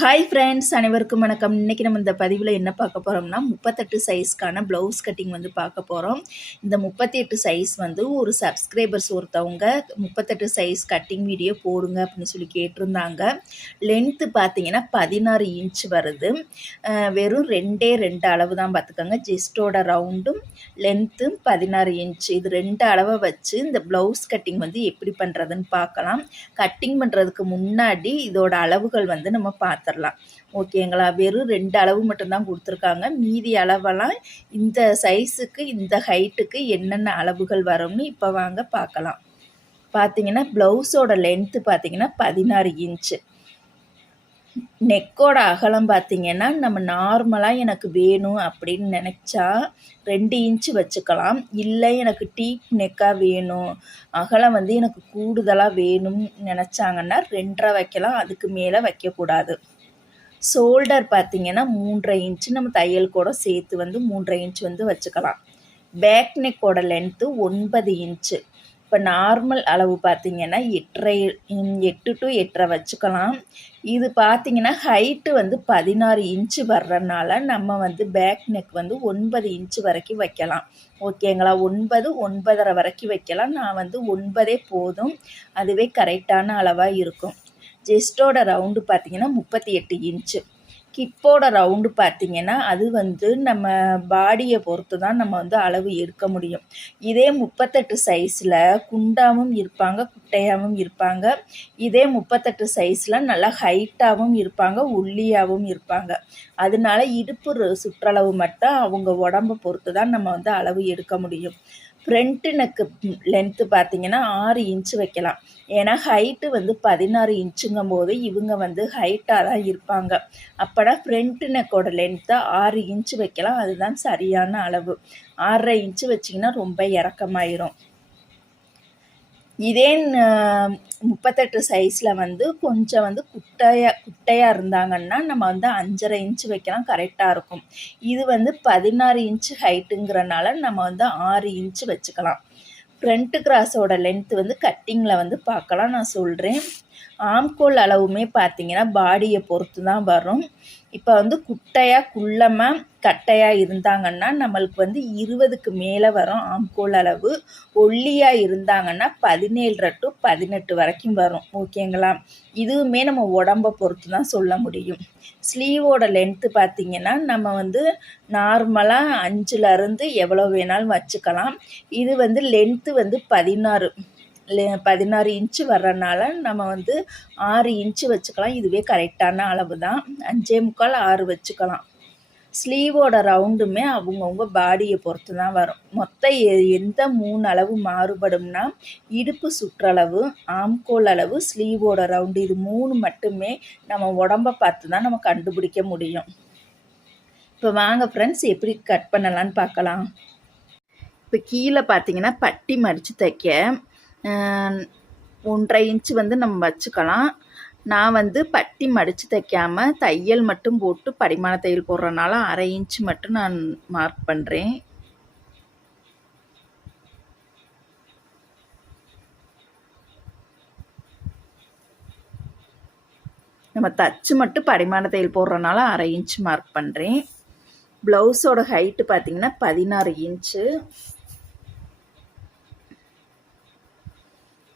Hi friends, அனைவருக்கும் வணக்கம். இன்றைக்கி நம்ம இந்த பதிவில் என்ன பார்க்க போகிறோம்னா 38 சைஸ்க்கான ப்ளவுஸ் கட்டிங் பார்க்க போகிறோம். இந்த 38 சைஸ் ஒரு சப்ஸ்கிரைபர்ஸ் ஒருத்தவங்க 38 சைஸ் கட்டிங் வீடியோ போடுங்க அப்படின்னு சொல்லி கேட்டிருந்தாங்க. லென்த்து பார்த்தீங்கன்னா 16 இன்ச் வருது. வெறும் 2 அளவு தான் பார்த்துக்கோங்க. ஜெஸ்டோட ரவுண்டும் லென்த்தும் 16 இன்ச். இது 2 அளவை வச்சு இந்த ப்ளவுஸ் கட்டிங் எப்படி பண்ணுறதுன்னு பார்க்கலாம். கட்டிங் பண்ணுறதுக்கு முன்னாடி இதோட அளவுகள் நம்ம பார்த்துடலாம். ஓகேங்களா? வெறும் 2 அளவு மட்டும்தான் கொடுத்துருக்காங்க. மீதி அளவெல்லாம் இந்த சைஸுக்கு இந்த ஹைட்டுக்கு என்னென்ன அளவுகள் வரும்னு இப்போ வாங்க பார்க்கலாம். பார்த்தீங்கன்னா ப்ளவுஸோட லென்த்து பார்த்தீங்கன்னா 16 இன்ச்சு. நெக்கோட அகலம் பார்த்திங்கன்னா நம்ம நார்மலாக எனக்கு வேணும் அப்படின்னு நினச்சா 2 இன்ச்சு வச்சுக்கலாம். இல்லை எனக்கு டீப் நெக்காக வேணும், அகலம் எனக்கு கூடுதலாக வேணும்னு நினச்சாங்கன்னா 2.5 வைக்கலாம், அதுக்கு மேலே வைக்கக்கூடாது. ஷோல்டர் பார்த்திங்கன்னா 3.5 இன்ச்சு நம்ம தையல் கூட சேர்த்து 3.5 இன்ச் வச்சுக்கலாம். பேக் நெக்கோட லென்த்து 9 இன்ச்சு. இப்போ நார்மல் அளவு பார்த்திங்கன்னா 8 to 8.5 வச்சுக்கலாம். இது பார்த்திங்கன்னா ஹைட்டு 16 இன்ச்சு வர்றதுனால நம்ம பேக் நெக் 9 இன்ச்சு வரைக்கும் வைக்கலாம். ஓகேங்களா? 9, 9.5 வரைக்கும் வைக்கலாம். நான் 9 போதும், அதுவே கரெக்டான அளவாக இருக்கும். ஜெஸ்டோட ரவுண்டு பார்த்திங்கன்னா 38 இன்ச்சு. கிப்போட ரவுண்டு பார்த்திங்கன்னா அது நம்ம பாடியை பொறுத்து தான் நம்ம அளவு எடுக்க முடியும். இதே 38 சைஸில் குண்டாகவும் இருப்பாங்க, குட்டையாகவும் இருப்பாங்க. இதே 38 சைஸில் நல்லா ஹைட்டாகவும் இருப்பாங்க, ஒல்லியாகவும் இருப்பாங்க. அதனால இடுப்பு சுற்றளவு மட்டும் அவங்க உடம்பை பொறுத்து தான் நம்ம அளவு எடுக்க முடியும். ஃப்ரண்ட்டு நெக்கு லென்த்து பார்த்திங்கன்னா 6 இன்ச்சு வைக்கலாம். ஏன்னா ஹைட்டு 16 இன்ச்சுங்கும் போது இவங்க ஹைட்டாக தான் இருப்பாங்க. அப்போனா ஃப்ரண்ட்டு நெக்கோட லென்த்தை 6 இன்ச்சு வைக்கலாம். அதுதான் சரியான அளவு. 6.5 இன்ச்சு வச்சிங்கன்னா ரொம்ப இறக்கமாயிரும். இதே 38 சைஸில் கொஞ்சம் குட்டையாக இருந்தாங்கன்னா நம்ம 5.5 இன்ச்சு வைக்கலாம், கரெக்டாக இருக்கும். இது 16 இன்ச்சு ஹைட்டுங்கிறனால நம்ம 6 இன்ச்சு வச்சுக்கலாம். ஃப்ரண்ட்டு கிராஸோட லென்த்து கட்டிங்கில் பார்க்கலாம், நான் சொல்கிறேன். ஆம்கோல் அளவுமே பார்த்திங்கன்னா பாடியை பொறுத்து தான் வரும். இப்போ குட்டையாக குள்ளமாக கட்டையாக இருந்தாங்கன்னா நம்மளுக்கு 20க்கு மேலே வரும் ஆம்கோல் அளவு. ஒல்லியாக இருந்தாங்கன்னா 17 to 18 வரைக்கும் வரும். ஓகேங்களா? இதுவுமே நம்ம உடம்பை பொறுத்து தான் சொல்ல முடியும். ஸ்லீவோட லென்த்து பார்த்திங்கன்னா நம்ம நார்மலாக 5லேருந்து எவ்வளோ வேணாலும் வச்சுக்கலாம். இது லென்த்து 16 இன்ச்சு வர்றதுனால நம்ம 6 இன்ச்சு வச்சுக்கலாம். இதுவே கரெக்டான அளவு தான். 5.25, 6 வச்சுக்கலாம். ஸ்லீவோட ரவுண்டுமே அவங்கவுங்க பாடியை பொறுத்து தான் வரும். மொத்தம் எந்த 3 அளவு மாறுபடும்னா இடுப்பு சுற்றளவு, ஆம்கோல் அளவு, ஸ்லீவோட ரவுண்டு, இது 3 மட்டுமே நம்ம உடம்பை பார்த்து தான் நம்ம கண்டுபிடிக்க முடியும். இப்போ வாங்க ஃப்ரெண்ட்ஸ் எப்படி கட் பண்ணலான்னு பார்க்கலாம். இப்போ கீழே பார்த்தீங்கன்னா பட்டி மடித்து தைக்க 1.5 இன்ச்சு நம்ம வச்சுக்கலாம். நான் பட்டி மடித்து தைக்காமல் தையல் மட்டும் போட்டு படிமான தையல் போடுறதுனால 1/2 இன்ச்சு மட்டும் நான் மார்க் பண்ணுறேன். நம்ம தச்சு மட்டும் படிமான தையல் போடுறதுனால 1/2 இன்ச்சு மார்க் பண்ணுறேன். ப்ளவுஸோட ஹைட்டு பார்த்திங்கன்னா 16 இன்ச்சு.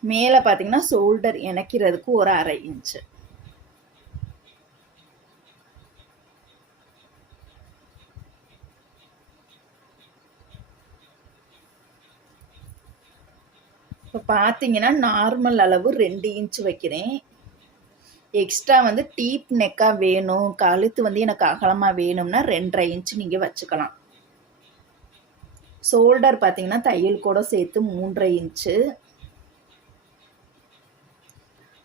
மேலே பார்த்திங்கன்னா ஷோல்டர் இணைக்கிறதுக்கு ஒரு 1/2 இன்ச்சு. இப்போ பார்த்திங்கன்னா நார்மல் அளவு 2 இன்ச்சு வைக்கிறேன். எக்ஸ்ட்ரா டீப் நெக்காக வேணும், கழுத்து எனக்கு அகலமாக வேணும்னா 2.5 இன்ச்சு நீங்கள் வச்சுக்கலாம். ஷோல்டர் பார்த்திங்கன்னா தையல் கூட சேர்த்து 3.5 இன்ச்சு.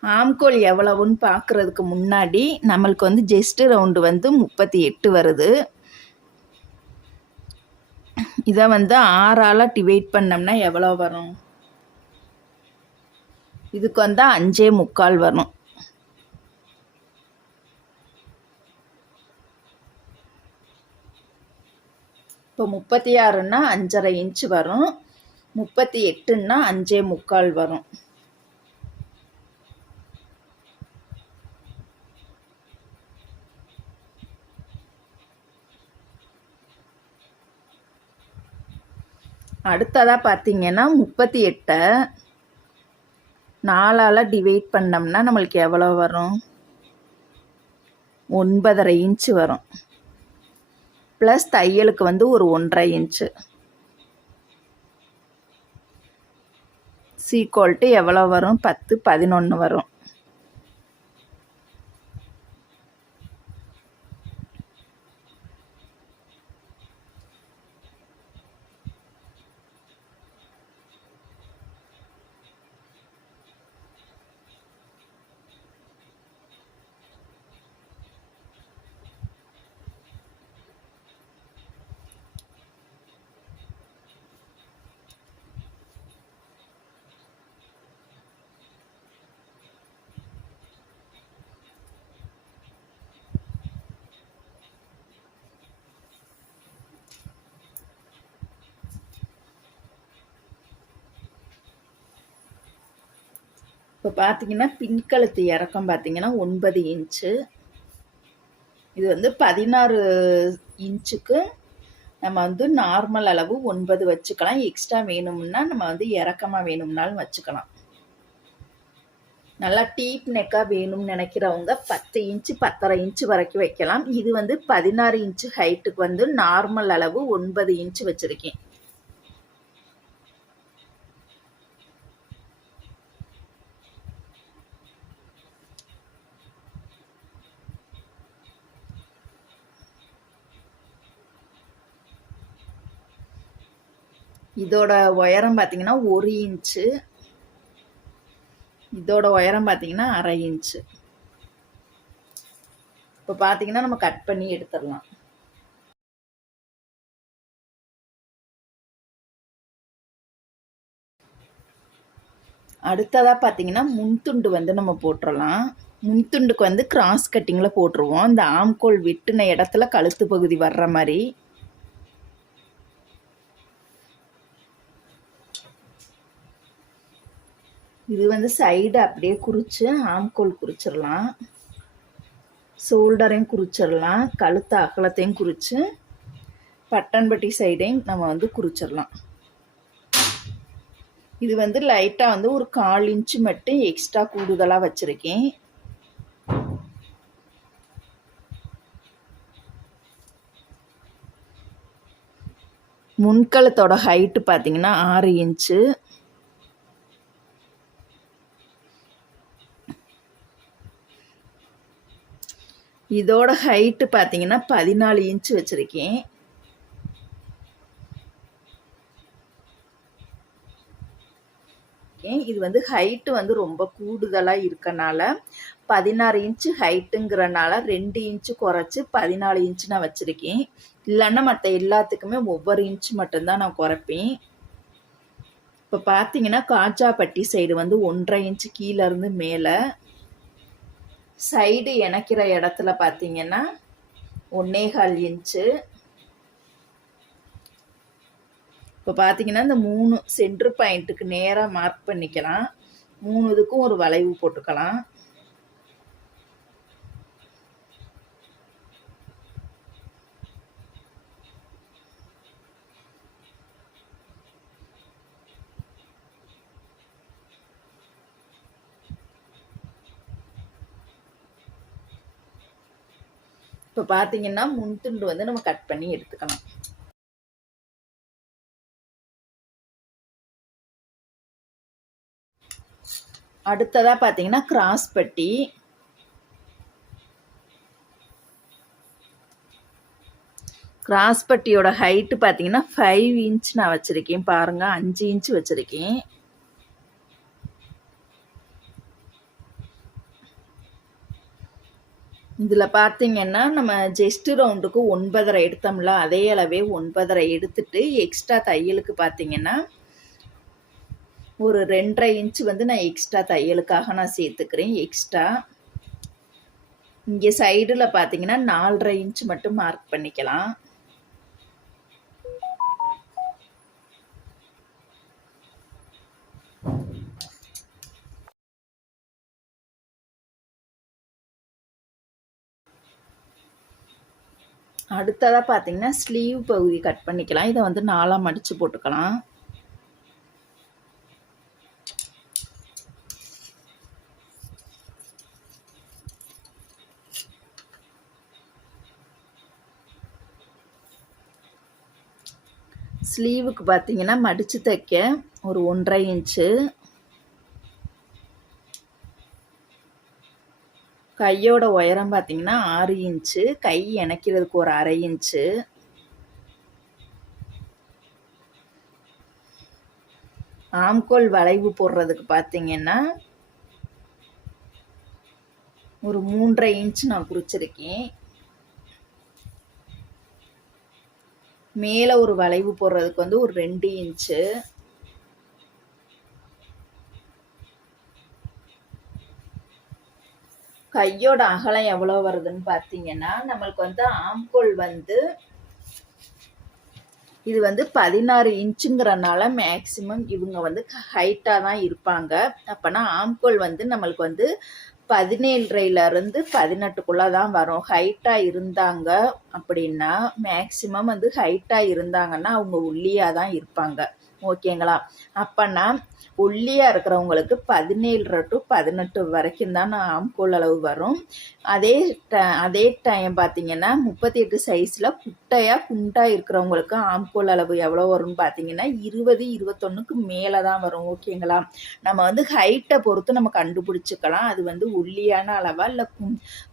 ஆம்கோல் எவ்வளவுன்னு பார்க்குறதுக்கு முன்னாடி நம்மளுக்கு ஜெஸ்ட்டு ரவுண்டு 38 வருது. இதை 6ஆல் டிவைட் பண்ணோம்னா எவ்வளோ வரும்? இதுக்கு 5.25 வரும். இப்போ 36ன்னா 5.5 இன்ச்சு வரும். 38ன்னா 5.25 வரும். அடுத்ததாக பார்த்தீங்கன்னா 38 4ஆல் டிவைட் பண்ணோம்னா நம்மளுக்கு எவ்வளோ வரும்? 9.5 இன்ச்சு வரும். ப்ளஸ் தையலுக்கு வந்து ஒரு 1.5 இன்ச்சு சீக்வல்ட்டு எவ்வளோ வரும்? 10 11 வரும். இப்போ பார்த்தீங்கன்னா பின்கழுத்து இறக்கம் பார்த்தீங்கன்னா 9 இன்ச்சு. இது வந்து 16 இன்ச்சுக்கு நம்ம வந்து நார்மல் அளவு 9 வச்சுக்கலாம். எக்ஸ்ட்ரா வேணும்னா நம்ம வந்து இறக்கமாக வேணும்னாலும் வச்சுக்கலாம். நல்லா டீப் நெக்காக வேணும்னு நினைக்கிறவங்க 10 இன்ச்சு 10.5 இன்ச்சு வரைக்கும் வைக்கலாம். இது வந்து 16 இன்ச்சு ஹைட்டுக்கு வந்து நார்மல் அளவு 9 இன்ச்சு வச்சுருக்கேன். இதோட உயரம் பார்த்தீங்கன்னா 1 இன்ச்சு. இதோட உயரம் பார்த்தீங்கன்னா 1/2 இன்ச்சு. இப்போ பார்த்தீங்கன்னா நம்ம கட் பண்ணி எடுத்துடலாம். அடுத்ததாக பார்த்தீங்கன்னா முன்துண்டு வந்து நம்ம போட்டுடலாம். முன்துண்டுக்கு வந்து கிராஸ் கட்டிங்கில் போட்டுருவோம். இந்த ஆம்கோல் வெட்டின இடத்துல கழுத்து பகுதி வர்ற மாதிரி. இது வந்து சைடு அப்படியே குறித்து ஆம்கோல் குறிச்சிடலாம். ஷோல்டரையும் குறிச்சிடலாம். கழுத்து அகலத்தையும் குறித்து பட்டன்பட்டி சைடையும் நம்ம வந்து குறிச்சிடலாம். இது வந்து லைட்டாக வந்து ஒரு 1/4 இன்ச்சு மட்டும் எக்ஸ்ட்ரா கூடுதலாக வச்சுருக்கேன். முன்கழுத்தோட ஹைட்டு பார்த்தீங்கன்னா 6 இன்ச்சு. இதோட ஹைட்டு பார்த்தீங்கன்னா 14 இன்ச்சு வச்சுருக்கேன். இது வந்து ஹைட்டு வந்து ரொம்ப கூடுதலாக இருக்கனால 16 இன்ச்சு ஹைட்டுங்கிறனால 2 இன்ச்சு குறைச்சி 14 இன்ச்சு நான் வச்சுருக்கேன். இல்லைன்னா மற்ற எல்லாத்துக்குமே ஒவ்வொரு இன்ச்சு மட்டும்தான் நான் குறைப்பேன். இப்போ பார்த்தீங்கன்னா காஜாப்பட்டி சைடு வந்து 1.5 இன்ச்சு கீழேருந்து மேலே, சைடு இணைக்கிற இடத்துல பார்த்தீங்கன்னா 1.25 இன்ச்சு. இப்போ பார்த்தீங்கன்னா இந்த 3 சென்ட்ரு பாயிண்ட்டுக்கு நேராக மார்க் பண்ணிக்கலாம். 3 இதுக்கும் ஒரு வளைவு போட்டுக்கலாம். இப்போ பார்த்தீங்கன்னா முன்துண்டு வந்து நம்ம கட் பண்ணி எடுத்துக்கலாம். அடுத்ததாக பார்த்தீங்கன்னா கிராஸ் பட்டி. கிராஸ் பட்டியோட ஹைட்டு பார்த்தீங்கன்னா 5 இன்ச் நான் வச்சுருக்கேன். பாருங்கள் 5 இன்ச்சு வச்சுருக்கேன். இதில் பார்த்தீங்கன்னா நம்ம ஜெஸ்ட் ரவுண்டுக்கு 9.5 எடுத்தோம்ல, அதே அளவே 9.5 எடுத்துட்டு எக்ஸ்ட்ரா தையலுக்கு பார்த்தீங்கன்னா ஒரு 2.5 இன்ச்சு வந்து நான் எக்ஸ்ட்ரா தையலுக்காக நான் சேர்த்துக்கிறேன். எக்ஸ்ட்ரா இங்கே சைடில் பார்த்தீங்கன்னா 4.5 இன்ச்சு மட்டும் மார்க் பண்ணிக்கலாம். அடுத்ததாக பார்த்தீங்கன்னா ஸ்லீவ் பகுதி கட் பண்ணிக்கலாம். இதை வந்து 4ஆக மடித்து போட்டுக்கலாம். ஸ்லீவுக்கு பார்த்தீங்கன்னா மடித்து தைக்க ஒரு 1.5 இன்ச்சு, கையோட உயரம் பார்த்தீங்கன்னா 6 இன்ச்சு, கை இணைக்கிறதுக்கு ஒரு 1/2 இன்ச்சு, ஆம்கோல் வளைவு போடுறதுக்கு பார்த்தீங்கன்னா ஒரு 3.5 இன்ச்சு நான் குறிச்சிருக்கேன். மேலே ஒரு வளைவு போடுறதுக்கு வந்து ஒரு 2 இன்ச்சு, கையோட அகலம் எவ்வளோ வருதுன்னு பார்த்தீங்கன்னா நம்மளுக்கு வந்து ஆம்கோல் வந்து இது வந்து 16 இன்ச்சுங்கிறனால மேக்சிமம் இவங்க வந்து ஹைட்டாக தான் இருப்பாங்க. அப்போனா ஆம்கோல் வந்து நம்மளுக்கு வந்து 17.5லேருந்து 18க்குள்ளே தான் வரும். ஹைட்டாக இருந்தாங்க அப்படின்னா மேக்சிமம் வந்து ஹைட்டாக இருந்தாங்கன்னா அவங்க ஒல்லியாக தான் இருப்பாங்க. ஓகேங்களா? அப்போனா ஒல்லியாக இருக்கிறவங்களுக்கு 17 to 18 வரைக்கும் தான் ஆம்கோல் அளவு வரும். அதே டைம் பார்த்தீங்கன்னா 38 சைஸில் குட்டையாக குண்டாக இருக்கிறவங்களுக்கு ஆம்கோல் அளவு எவ்வளோ வரும்னு பார்த்தீங்கன்னா 20 21க்கு மேலே தான் வரும். ஓகேங்களா? நம்ம வந்து ஹைட்டை பொறுத்து நம்ம கண்டுபிடிச்சிக்கலாம். அது வந்து ஒல்லியான அளவா இல்லை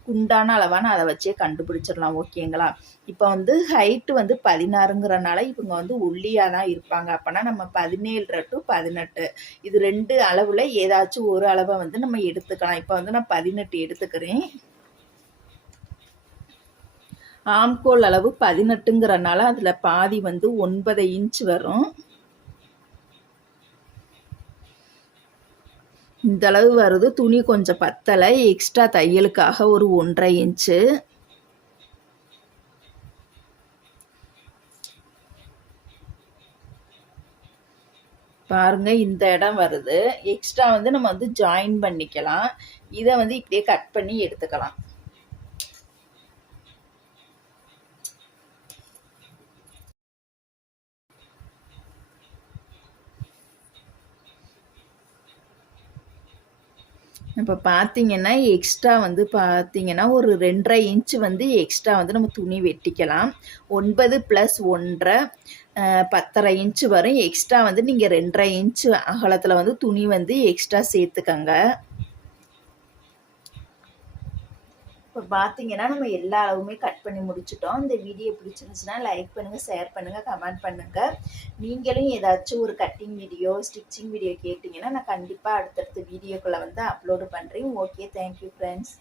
குண்டான அளவான்னு அதை வச்சே கண்டுபிடிச்சிடலாம். ஓகேங்களா? இப்போ வந்து ஹைட்டு வந்து 16ங்கிறனால இவங்க வந்து ஒல்லியாக தான் இருப்பாங்க. அப்போனா நம்ம 17 to 18 இது 2 அளவில் ஏதாச்சும் ஒரு அளவை வந்து நம்ம எடுத்துக்கலாம். இப்போ வந்து நான் 18 எடுத்துக்கிறேன். ஆம்கோல் அளவு 18ங்கிறனால அதில் பாதி வந்து 9 இன்ச் வரும். இந்த அளவு வருது. துணி கொஞ்சம் பத்தலை, எக்ஸ்ட்ரா தையலுக்காக ஒரு 1.5 இன்ச்சு. பாருங்க இந்த இடம் வருது. எக்ஸ்ட்ரா வந்து நம்ம வந்து ஜாயின் பண்ணிக்கலாம். இதை வந்து இப்படியே கட் பண்ணி எடுத்துக்கலாம். இப்போ பார்த்தீங்கன்னா எக்ஸ்ட்ரா வந்து பார்த்தீங்கன்னா ஒரு 2.5 இன்ச்சு வந்து எக்ஸ்ட்ரா வந்து நம்ம துணி வெட்டிக்கலாம். 9 + 1.5 10.5 இன்ச்சு வரும். எக்ஸ்ட்ரா வந்து நீங்கள் 2.5 இன்ச்சு அகலத்தில் வந்து துணி வந்து எக்ஸ்ட்ரா சேர்த்துக்கங்க. இப்போ பார்த்தீங்கன்னா நம்ம எல்லா அளவுமே கட் பண்ணி முடிச்சிட்டோம். இந்த வீடியோ பிடிச்சிருந்துச்சுன்னா லைக் பண்ணுங்கள், ஷேர் பண்ணுங்கள், கமெண்ட் பண்ணுங்கள். நீங்களும் ஏதாச்சும் ஒரு கட்டிங் வீடியோ, ஸ்டிச்சிங் வீடியோ கேட்டிங்கன்னா நான் கண்டிப்பாக அடுத்தடுத்த வீடியோக்களை வந்து அப்லோடு பண்ணுறேன். Okay, thank you friends.